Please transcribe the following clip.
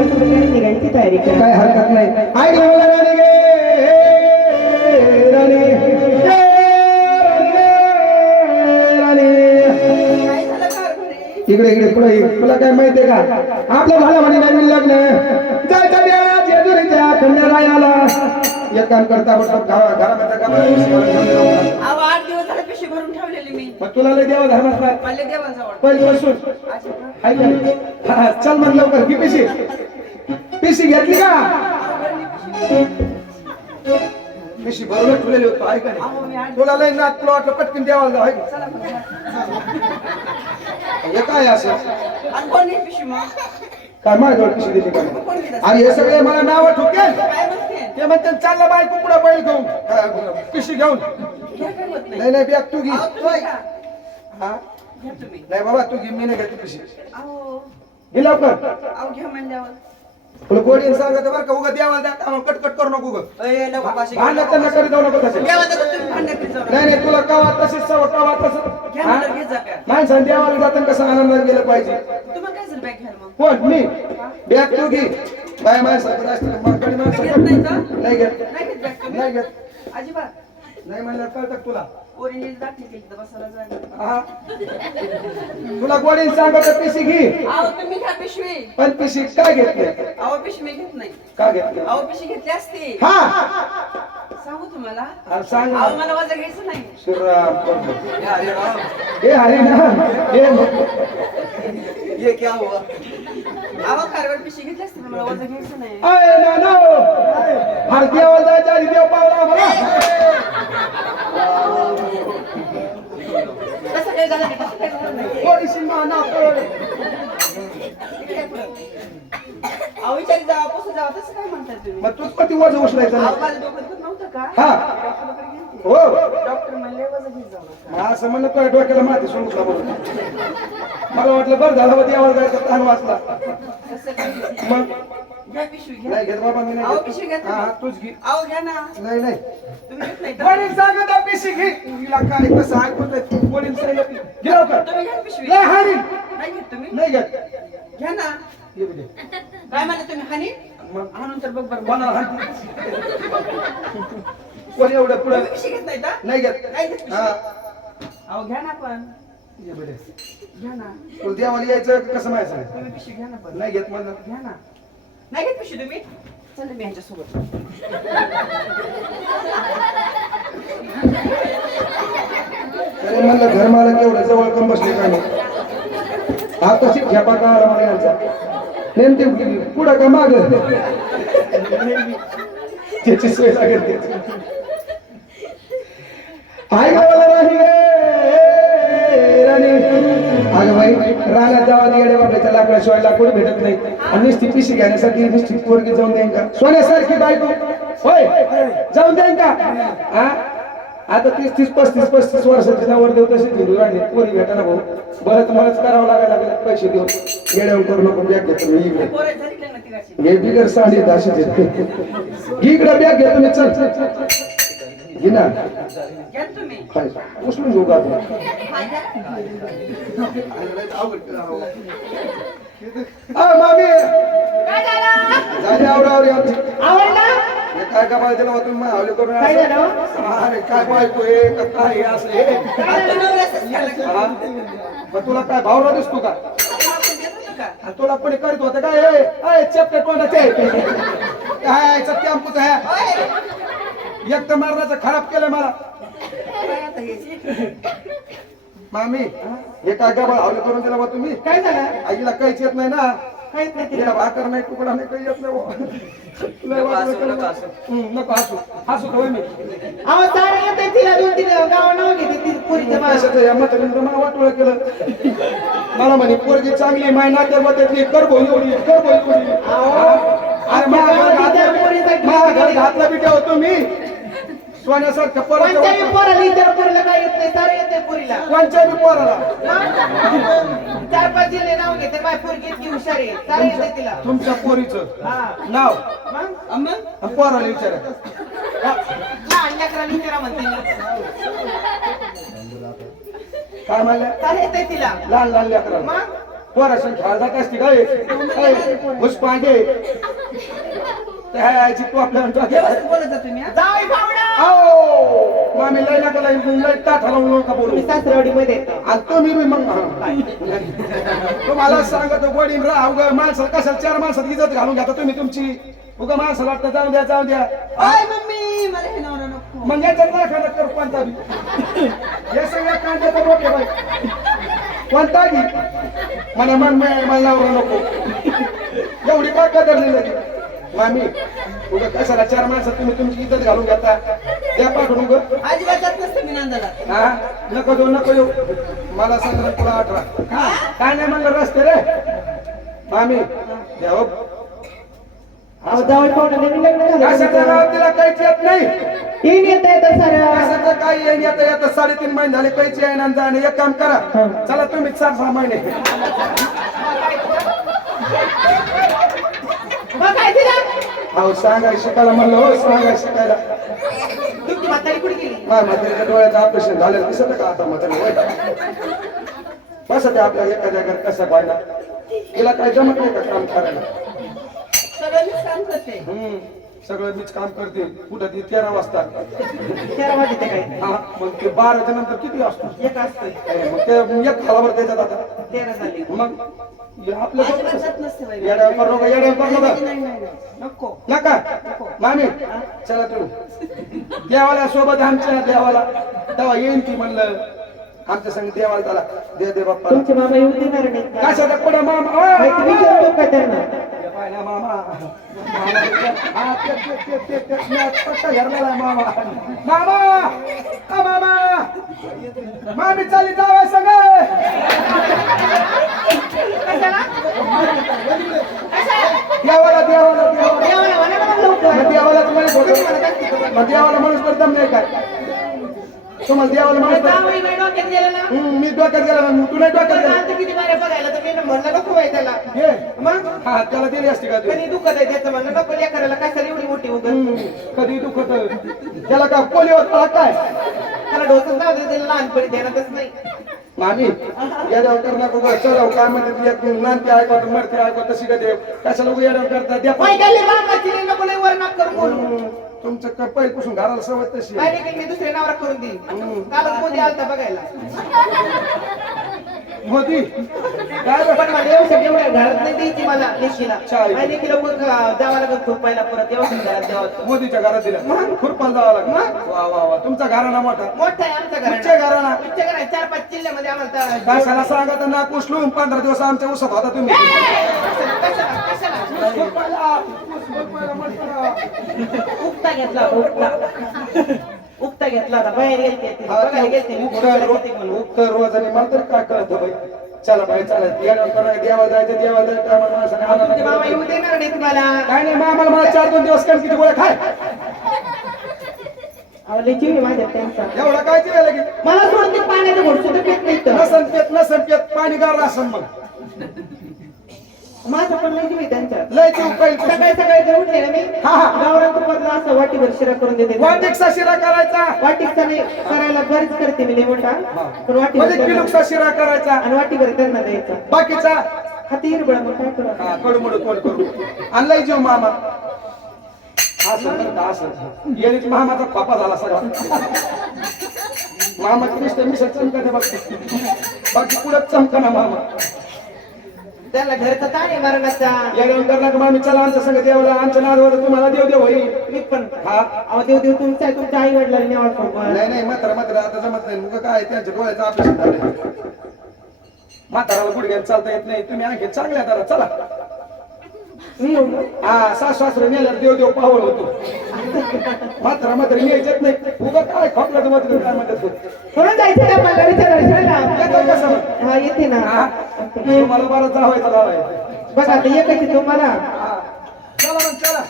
बस वगैरे निघायची तयारी करा. काय हरकत नाही. आई राणी गे. राणी इकडे इकडे पुढे. तुला काय माहितीये का? आपलं झालं म्हणे नवीन लग्न. जायचं त्या जेजुरीच्या कन्यारायाला एक काम करता गावा घरामध्ये. अहो आठ दिवस झाले पिशवी भरून ठेवलेली मी. मग तुला लय देवा देवाजवळ. अच्छा? हाय का? हा, चल मग लवकर ही पिशी घेतली का? पिशी बरोबर ठेवलेली होतो ऐक आठ तुला लय नात तुला वाटलं पटकन देवाला जाऊ, हाय का? चला मग. हे काय असं नाही काय माझ्याजवळ पिशी दिली का? आणि हे सगळे मला नाव म्हणते? ते म्हणते चालला बाय कुकडा बैल घेऊन. पिशी घेऊन. नाही? नाही नाही बॅग तू घे. हा? नाही बाबा तू घे मी नाही घेते पिशी. घे लवकर. तुला गोडीन सांगत बरं का उगा देवाला द्या आम्हाला कटकट करू नको उगं. भांडण त्यांना करीत जाऊ नको तसे. नाही नाही तुला कवा तशीच सवय कवा तसं. माणसाने देवाला जाताना कसं आनंदात गेलं पाहिजे. कोण? मी? बॅग तू घे. बाय माणसाकडे मग गडी घेत माणसाकडे नाही घेत. नाही घेत नाही म्हणलं कळतं तुला? ओरिजिनल बसायला जागा हा. तुला गोडीन सांगत पिशी घे. अहो तुम्ही घ्या पिशवी. पण पिशी काय घेत नाही? अहो पिशवी घेत नाही. का घेत नाही? अहो पिशवी घेतली असती. हा. सांगू तुम्हाला? अरे सांग अहो. मला वजा घ्यायचं नाही. श्रीराम हे हरे ना. हे ये क्या हुआ अहो. कारवड पिशवी घेतली असती पण मला वजा घ्यायचं नाही. अय नानो हर देवाला जायच्या आधी देव पावला मला तसं काही झालं नाही तसं काही झालं नाही थोडीशी माना पड अहो विचारी जावा पुसून जावा तसं काय म्हणताय तुम्ही मग तूच पती वज उचलायचं अहो ना माझं डोकं दुखत नव्हतं का हा. डॉक्टरकडे गेलते. हो डॉक्टर म्हणले वजा घेत जाऊ नका मग असं म्हणलं तुझ्या डोक्याला माती सोडून म्हणून मला वाटलं बरं झालं बा देवाला जायचं ताण वाचला तसं काही नाही. मग घ्या पिशवी घ्या नाही घेत बाबा मी अहो नाही पिशवी घेत घ्या हा हा. तूच घे अहो घ्या ना नाही नाही तुम्ही घेत नाही का? वडील सांगत पिशी घे काय कसं ऐकून नाही. वडील सांगत घे लवकर. तुम्ही घ्या पिशवी. नाही हानी. नाही घेत तुम्ही. नाही घेत. घ्या ना. ये बघ दे. काय म्हणले तुम्ही? हानी? मग? तर बघ बरं. कोणाला कोणी एवढं पुढं? तुम्ही पिशवी घेत नाही का नाही घेत. नाही घेत पिशवी. हा. अहो घ्या ना पण. ये बघ दे. घ्या ना. तुला देवाला यायचं का कसं माहिती सांग तुम्ही पिशवी घ्या ना पण. नाही घेत म्हणलं. घ्या ना. नाही घेत पिशवी तुम्ही? चला मी ह्यांच्यासोबत तरी म्हणलं घर मला केवढं जवळ कम बसले का नाही? हा तशी खेपा का आला मला यांचा. नेमके पुढं का माग? त्याची सोय लागेल त्याची. गावाला राणी राणी. अगं बाई रानात जावा येड्या बाबड्याच्या लाकडाशिवाय लाकूड भेटत नाही. आणि नुसती पिशी घेण्यासाठी नुसती पोरगी जाऊन देईन का? सोन्यासारखी बायको. होय? जाऊन देईन का? हा? आता तीस तीस पस्तीस पस्तीस वर्षाची नवर देऊ तशी फिरू राहिले पोरी भेटा भाऊ. बरं तर मलाच करावं लागायला लागलं. पैसे देऊन. येड्यावर करू नको बॅग घेतो मी ना हे बिगर साडी येते इकडे बॅग घेतो मी चल. घे ना. घ्या ना तुम्ही हाय. उचलून घेऊ का मामी. झाली? आवडावरी आमची. आवडला हे काय का पाहिजे ना तुम्ही मावले करून काय? अरे काय बायको हे? का काय असं आता तुम्ही असंच घ्यायला का? हा? मग तुला काय भावना दिसतो का? तुला कोणी करीत होतं काय? ए, ए, चपटे तोंडाचे. काय सत्याम पुत आहे. एक तर मारण्याचं खराब केलं मला. काय आता हे? मामी हे काय का भावले करून दिला बा तुम्ही? काय झालं? आईला काहीच येत नाही ना. काहीच नाही तिला भाकर नाही तुकडा नाही काही येत नाही बुवा. लय वाटलं केलं. हम्म, नको हसू. हसू मी अहो सारे येते तिला दोन तीन गाव नाव घेते ती पुरीच्या माणसं कशाचं या म्हातारीनं मला वाटोळं केलं. मला म्हणे पोरगी चांगली माय नात्यामध्ये कर भाऊ एवढी कर एवढी. अरे माझ्या घरात त्या घातलं- माझ्या घरात घातलं बिट्या होतो मी सोन्यासारखं कोणत्याही पोराला नाही पुरीला कोणच्या बी पोराला? चार पाच जिल्हे नाव घेते माझी पोरगी इतकी हुशार आहे येते तिला. तुमच्या पोरीचं हा. नाव? मग? पोराला विचारा. लहान लेकराला विचारा म्हणते मी. काय म्हणल्या? सारे येते तिला. लहान लहान लेकराला. मग? पोराशी खेळा जात असते काय? पुष्पांडे त्या आईची तू आपल्या व्यवस्थित बोलत जा तुम्ही हा? जावई लय लय ताठ लावून नका बोलू? सासरवाडी मध्ये मग हा. तुम्हाला सांगतो राहा उगा माणसाला कशाला चार माणसात इज्जत घालून घेता तुम्ही तुमची? उगा माणसाला वाटतं जाऊ द्या जाऊ द्या. मम्मी मला हे नवरा नको. मग याच्यात नाही खाण्यात कर कोणता हे सगळ्या कांद्याचं डोके बाई. कोणता बी? मला मन मला नवरा नको. एवढी का कदरली लगी मामी उगा कशाला चार माणसात तुम्ही तुमची इज्जत घालून घेता? त्या पाठवून उगा. अजिबात जात नसतं मी नांदाला हा? नको देऊ नको येऊ. मला सांगितलं तुला अठरा. काय नाही म्हणलं रस्ते रे. मामी द्या हो. कशाचं नाव तिला काहीच येत नाही. तीन येत येतं सर. कशाचं काही येईन येतं येतं? साडेतीन महिने झाले काहीच येईन आणि जाणं एक काम करा. चला तुम्ही चार सहा महिने. काय दिला अहो सांगाय शिकायला म्हणलं हो सांगाय शिकायला. म्हातारी कुठे गेली? माझ्या म्हातारीच्या डोळ्याचं ऑपरेशन झालेलं दिसत का आता म्हातारी? कसं ते आपल्या एका जागेवर कसं व्हायला तिला काय जमत नाही का काम करायला? सगळं मीच काम करते. हम्म सगळं मीच काम करते. कुठं ती तेरा वाजता? तेरा वाजते काय? हा मग ते बाराच्या नंतर किती असतो एक मग ते एक खालावर त्याच्यात आता. तेरा झाली. मग? नका. मामी चला तू. देवाला सोबत आमच्या देवाला. तेव्हा येईन ती म्हणलं. आमच्या संग देवाला त्याला दे दे बाप्पा तुमचे मामा येऊन देणार नाही का? कशाचा पुढे मामा? विचारतो का त्यांना ना मामा. आहे मामा मामा मामा. मामी चालली जावाय सगळे. देवाला देवाला देवाला. देवाला तुम्हाला देवाला माणूस तर दम नाही काय? तुम्हाला देवाला माणूस मी डोक्यात गेला तू नाही गेला. म्हणलं नको बाई त्याला. मग? हा त्याला दिली असती का तू? कधी दुखत आहे त्याचं म्हणलं नको लेकराला कशाला एवढी मोठी उगत? हम्म, कधी दुखत? त्याला का पोलिओ होता काय? त्याला डोसच लावतो त्याला लहानपणी देणारच नाही. मामी उगा चढव काय एक ऐकवत मरते ऐकवत तशी का देव. कशाला उगा येड्यावर करता द्या माय गेले मामाची नाही, नको लय वर नाक करून बोलू. हम्म, तुमचं काय पहिल्यापासून घराला सवय तशी आहे. देखील मी करून देईन. कालच मोदी आलता बघायला. मोदी काय? पण मला एवढ्या घरात नाही द्यायची मला लेशीला चालेल. आणि देखील मग जावा लागत खूप पहिला परत घरात द्यावं मोदीच्या घरात दिला. खुरपाला जावं लागलं. वा वा वा. तुमचा घराणा मोठा. मोठा आहे घरात घराणा. आमच्या घरात चार पाच जिल्ह्यामध्ये आम्हाला त्या- कशाला सांगा तर नाक उचलून पंधरा दिवस आमच्या उसत होता तुम्ही. कशाला कशाला कशाला? खुरपायला, खुरपायला म्हणतो. उक्ता घेतला होता, उक्ता. घेतला होता. बाहेर गेलते ते. बघायला गेलते मी उत्तर बघायला गेलते म्हणून. उत्तर रोज आणि मला तर काय कळत बाई. चला बाई चला. येणार देवा जायचं देवा जायचं आम्हाला माणसाने आणायला तुमचे मामा. येऊ देणार नाही तुम्हाला. काय नाही मला चार दोन दिवस कणकीची गोळ्या खाय. लय जीव आहे माझ्या त्यांचा. एवढा काय जीव मला सोडून ते पाण्याचं घोट सुद्धा पेत नाही. नसन पेत नसन पेत पाणी गार असन मग माझं पण लय जीव आहे त्यांचा लय जीव सकाळी सकाळी जर उठले ना मी. हा, हा. गावरान तुपातला असं वाटीभर शिरा करून देते. शिरा करायचा. वाटीचा नाही करायला बरीच करते मी लय मोठा. पण वाटीभर म्हणजे त्यांना- किलोचा शिरा करायचा. आणि वाटीभर त्यांना द्यायचा. बाकीचा? हाती हिरबळ मग काय करू हा कडमुड कोण करू? आणि लय जीव मामा. असं बरं का असं? येणीच मामाचा खोपा झाला सगळा. मामाची मिस्टर मिसळ चमकते बघ. बाकी पुढे चमकना मामा. त्यांना घरचा ताण आहे मरणाचा येऊन करणार मामी? चला आमच्या संग देवाला आमच्या नादवर तुम्हाला देव देव होईल. मी पण हा? अहो देव देव तुमचा आहे, तुमच्या आई वडिलांनी पण नाही नाही मात्र मात्र आता जमत नाही. मुलं काय त्यांच्या डोळ्याचं ऑपरेशन झालंय म्हाताराला गुडघ्यात चालता येत नाही. तुम्ही आणखी चांगल्या दारा चला. का? हा सास सासरे नेल्यावर देव देव पावल होतो. मात्र मात्र न्यायचेच नाही. उगा काय खोकला मात्र काय म्हणतात. थोडं जायचं का मंडळीच्या दर्शनाला येतं? हा येते ना? तुम्हाला बरं जावायचं झालाय बघा आता आहे तुम्हाला. चला मग चला.